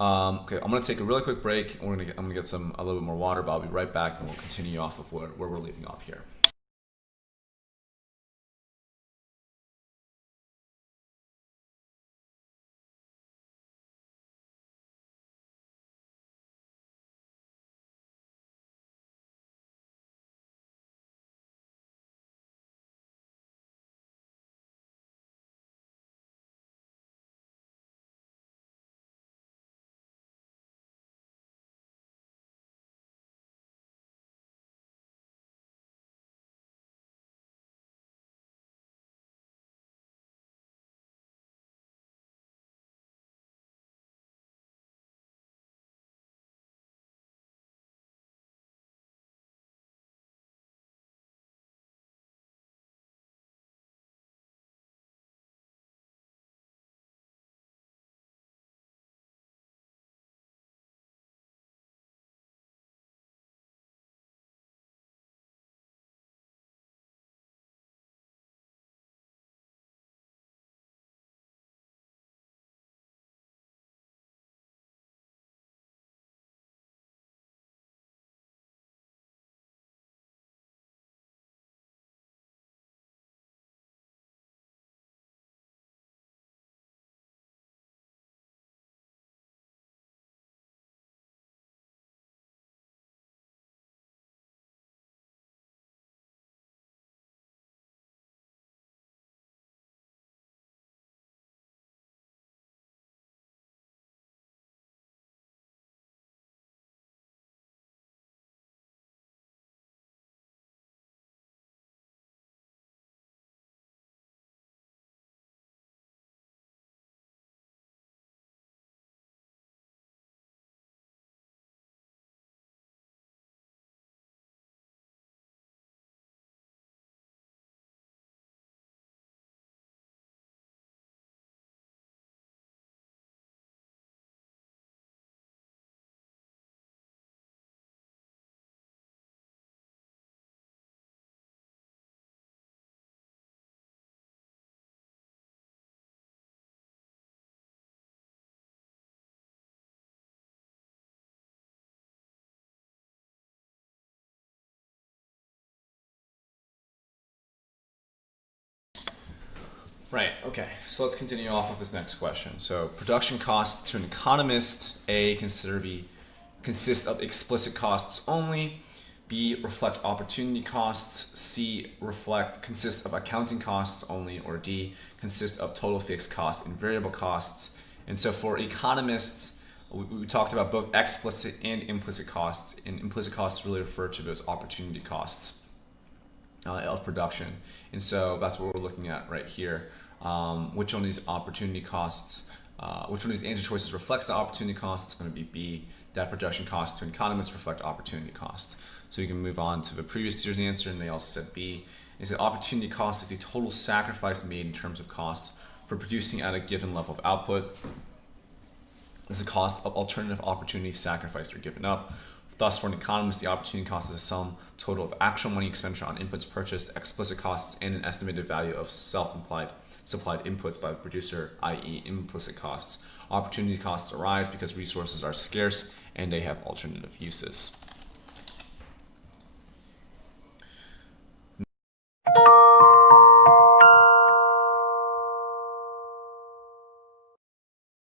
Okay, I'm gonna take a really quick break. I'm gonna get a little bit more water, but I'll be right back, and we'll continue off of where we're leaving off here. Right, okay, so let's continue off with this next question. So, production costs to an economist, A, consist of explicit costs only, B, reflect opportunity costs, C, consist of accounting costs only, or D, consist of total fixed costs and variable costs. And so for economists, we talked about both explicit and implicit costs, and implicit costs really refer to those opportunity costs of production. And so that's what we're looking at right here. Which one of these opportunity costs, which one of these answer choices reflects the opportunity cost? It's going to be B, that production costs to an economist reflect opportunity costs. So you can move on to the previous year's answer, and they also said B. It said opportunity cost is the total sacrifice made in terms of cost for producing at a given level of output. Is the cost of alternative opportunities sacrificed or given up. Thus, for an economist, the opportunity cost is a sum total of actual money expenditure on inputs purchased, explicit costs, and an estimated value of supplied inputs by the producer, i.e. implicit costs. Opportunity costs arise because resources are scarce and they have alternative uses.